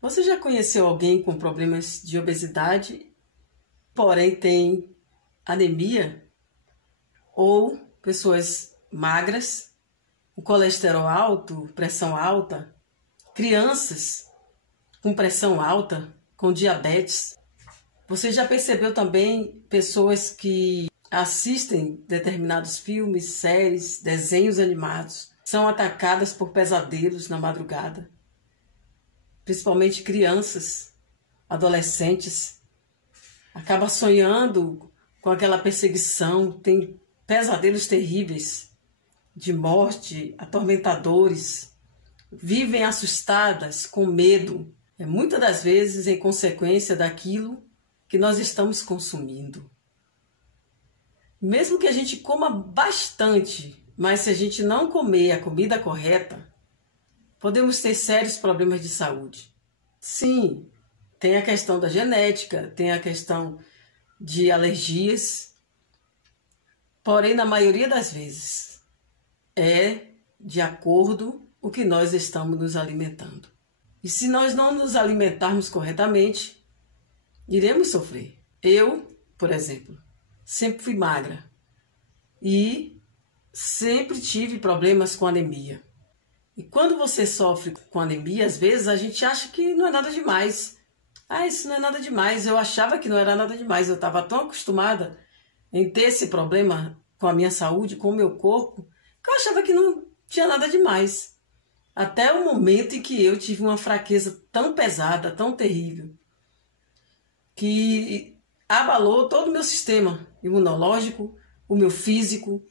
Você já conheceu alguém com problemas de obesidade, porém tem anemia? Ou pessoas magras, com colesterol alto, pressão alta, crianças com pressão alta, com diabetes? Você já percebeu também pessoas que assistem determinados filmes, séries, desenhos animados, são atacadas por pesadelos na madrugada? Principalmente crianças, adolescentes, acaba sonhando com aquela perseguição, tem pesadelos terríveis de morte, atormentadores, vivem assustadas, com medo, muitas das vezes em consequência daquilo que nós estamos consumindo. Mesmo que a gente coma bastante, mas se a gente não comer a comida correta, podemos ter sérios problemas de saúde. Sim, tem a questão da genética, tem a questão de alergias, porém, na maioria das vezes, é de acordo com o que nós estamos nos alimentando. E se nós não nos alimentarmos corretamente, iremos sofrer. Eu, por exemplo, sempre fui magra e sempre tive problemas com anemia. E quando você sofre com anemia, às vezes a gente acha que não é nada demais. Ah, isso não é nada demais. Eu achava que não era nada demais. Eu estava tão acostumada em ter esse problema com a minha saúde, com o meu corpo, que eu achava que não tinha nada demais. Até o momento em que eu tive uma fraqueza tão pesada, tão terrível, que abalou todo o meu sistema imunológico, o meu físico.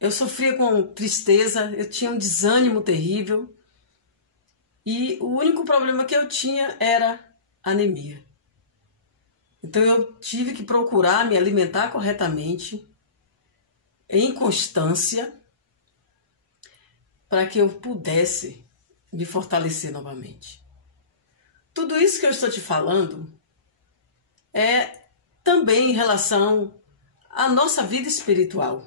Eu sofria com tristeza, eu tinha um desânimo terrível e o único problema que eu tinha era anemia. Então eu tive que procurar me alimentar corretamente, em constância, para que eu pudesse me fortalecer novamente. Tudo isso que eu estou te falando é também em relação à nossa vida espiritual.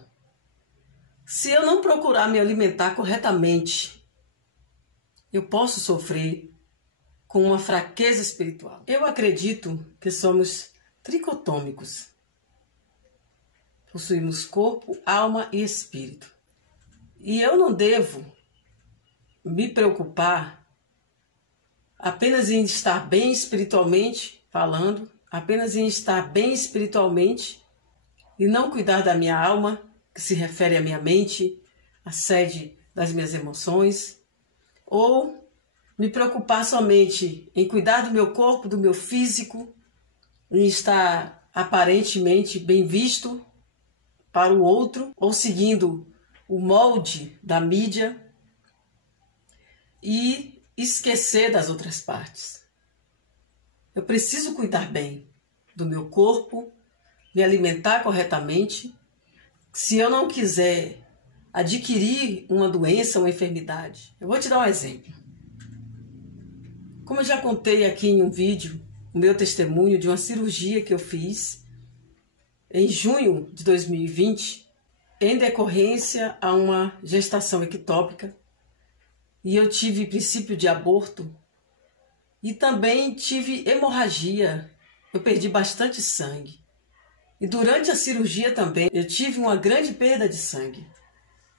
Se eu não procurar me alimentar corretamente, eu posso sofrer com uma fraqueza espiritual. Eu acredito que somos tricotômicos. Possuímos corpo, alma e espírito. E eu não devo me preocupar apenas em estar bem espiritualmente falando, apenas em estar bem espiritualmente e não cuidar da minha alma, que se refere à minha mente, a sede das minhas emoções, ou me preocupar somente em cuidar do meu corpo, do meu físico, em estar aparentemente bem visto para o outro, ou seguindo o molde da mídia e esquecer das outras partes. Eu preciso cuidar bem do meu corpo, me alimentar corretamente. Se eu não quiser adquirir uma doença, uma enfermidade, eu vou te dar um exemplo. Como eu já contei aqui em um vídeo, o meu testemunho de uma cirurgia que eu fiz em junho de 2020, em decorrência a uma gestação ectópica, e eu tive princípio de aborto e também tive hemorragia, eu perdi bastante sangue. E durante a cirurgia também eu tive uma grande perda de sangue.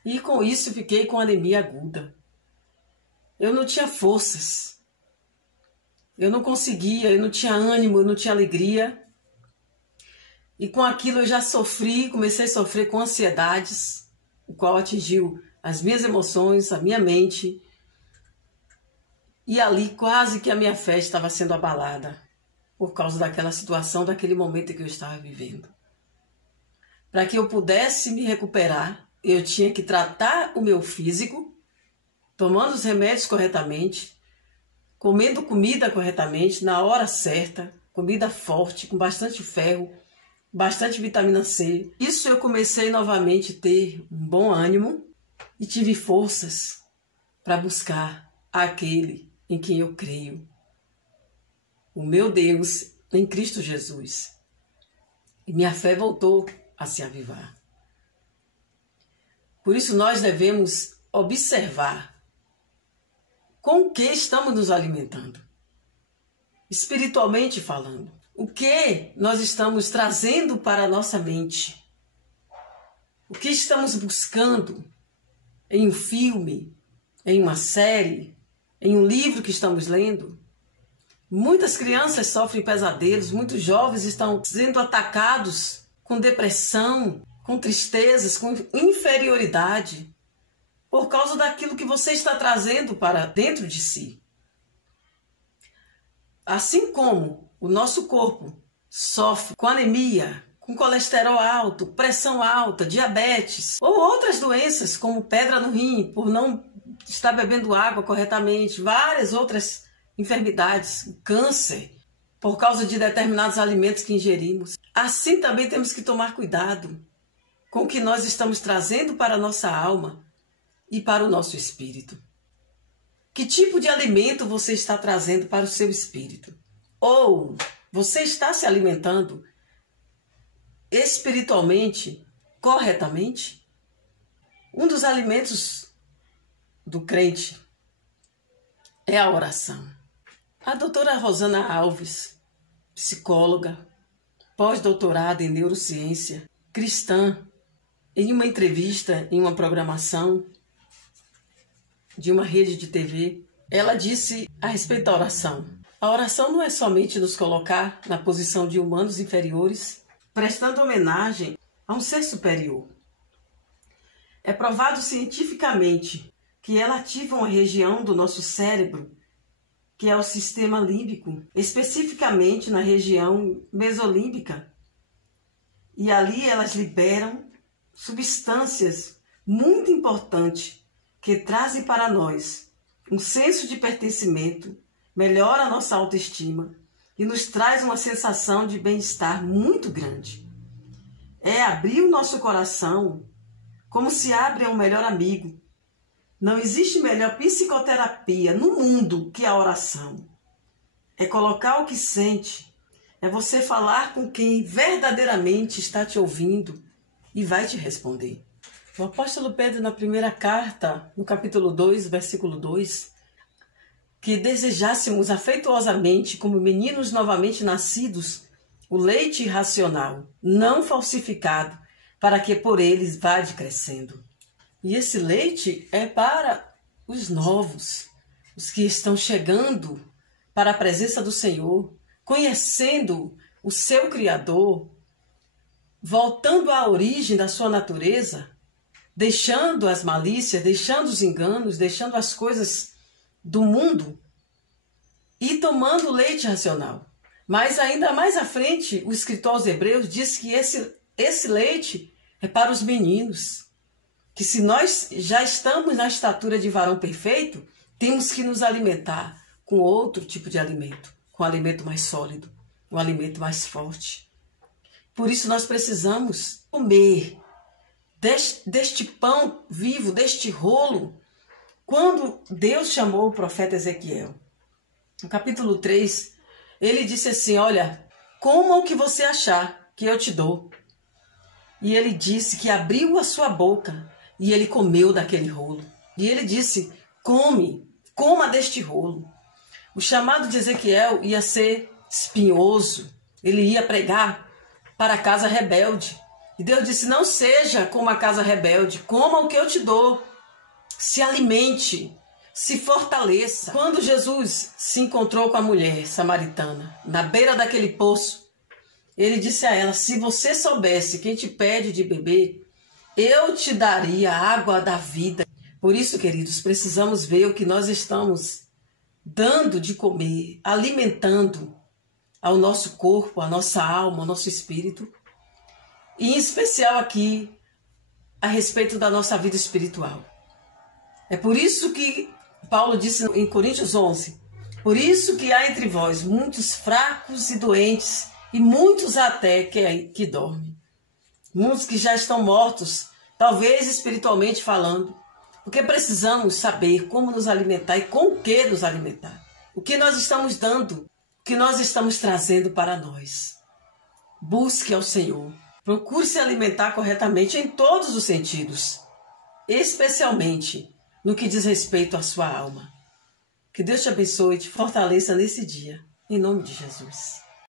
E com isso eu fiquei com anemia aguda. Eu não tinha forças. Eu não conseguia, eu não tinha ânimo, eu não tinha alegria. E com aquilo eu já sofri, comecei a sofrer com ansiedades, o qual atingiu as minhas emoções, a minha mente. E ali quase que a minha fé estava sendo abalada por causa daquela situação, daquele momento que eu estava vivendo. Para que eu pudesse me recuperar, eu tinha que tratar o meu físico, tomando os remédios corretamente, comendo comida corretamente, na hora certa, comida forte, com bastante ferro, bastante vitamina C. Isso eu comecei novamente a ter um bom ânimo e tive forças para buscar aquele em quem eu creio, o meu Deus em Cristo Jesus. E minha fé voltou a se avivar. Por isso nós devemos observar com o que estamos nos alimentando. espiritualmente falando. O que nós estamos trazendo para a nossa mente? O que estamos buscando em um filme, em uma série, em um livro que estamos lendo? Muitas crianças sofrem pesadelos, muitos jovens estão sendo atacados com depressão, com tristezas, com inferioridade, por causa daquilo que você está trazendo para dentro de si. Assim como o nosso corpo sofre com anemia, com colesterol alto, pressão alta, diabetes ou outras doenças como pedra no rim, por não estar bebendo água corretamente, várias outras enfermidades, câncer, por causa de determinados alimentos que ingerimos. Assim também temos que tomar cuidado com o que nós estamos trazendo para a nossa alma e para o nosso espírito. Que tipo de alimento você está trazendo para o seu espírito? Ou você está se alimentando espiritualmente, corretamente? Um dos alimentos do crente é a oração. A doutora Rosana Alves, psicóloga, pós-doutorada em neurociência, cristã, em uma entrevista, em uma programação de uma rede de TV, ela disse a respeito da oração. A oração não é somente nos colocar na posição de humanos inferiores, prestando homenagem a um ser superior. É provado cientificamente que ela ativa uma região do nosso cérebro, que é o sistema límbico, especificamente na região mesolímbica. E ali elas liberam substâncias muito importantes que trazem para nós um senso de pertencimento, melhora a nossa autoestima e nos traz uma sensação de bem-estar muito grande. É abrir o nosso coração como se abre a um melhor amigo. Não existe melhor psicoterapia no mundo que a oração. É colocar o que sente, é você falar com quem verdadeiramente está te ouvindo e vai te responder. O apóstolo Pedro, na primeira carta, no capítulo 2, versículo 2, que desejássemos afetuosamente, como meninos novamente nascidos, o leite racional, não falsificado, para que por eles vá crescendo. E esse leite é para os novos, os que estão chegando para a presença do Senhor, conhecendo o seu Criador, voltando à origem da sua natureza, deixando as malícias, deixando os enganos, deixando as coisas do mundo e tomando o leite racional. Mas ainda mais à frente, o escritor aos Hebreus diz que esse leite é para os meninos, que se nós já estamos na estatura de varão perfeito, temos que nos alimentar com outro tipo de alimento, com um alimento mais sólido, um alimento mais forte. Por isso nós precisamos comer deste pão vivo, deste rolo. Quando Deus chamou o profeta Ezequiel, no capítulo 3, ele disse assim: olha, coma o que você achar que eu te dou. E ele disse que abriu a sua boca e ele comeu daquele rolo. E ele disse: coma deste rolo. O chamado de Ezequiel ia ser espinhoso. Ele ia pregar para a casa rebelde. E Deus disse: não seja como a casa rebelde, coma o que eu te dou. Se alimente, se fortaleça. Quando Jesus se encontrou com a mulher samaritana, na beira daquele poço, ele disse a ela: se você soubesse quem te pede de beber, eu te daria a água da vida. Por isso, queridos, precisamos ver o que nós estamos dando de comer, alimentando ao nosso corpo, à nossa alma, ao nosso espírito. E em especial aqui, a respeito da nossa vida espiritual. É por isso que Paulo disse em Coríntios 11, por isso que há entre vós muitos fracos e doentes, e muitos até que dormem. Muitos que já estão mortos, talvez espiritualmente falando. Porque precisamos saber como nos alimentar e com o que nos alimentar. O que nós estamos dando, o que nós estamos trazendo para nós. Busque ao Senhor. Procure se alimentar corretamente em todos os sentidos. Especialmente no que diz respeito à sua alma. Que Deus te abençoe e te fortaleça nesse dia. Em nome de Jesus.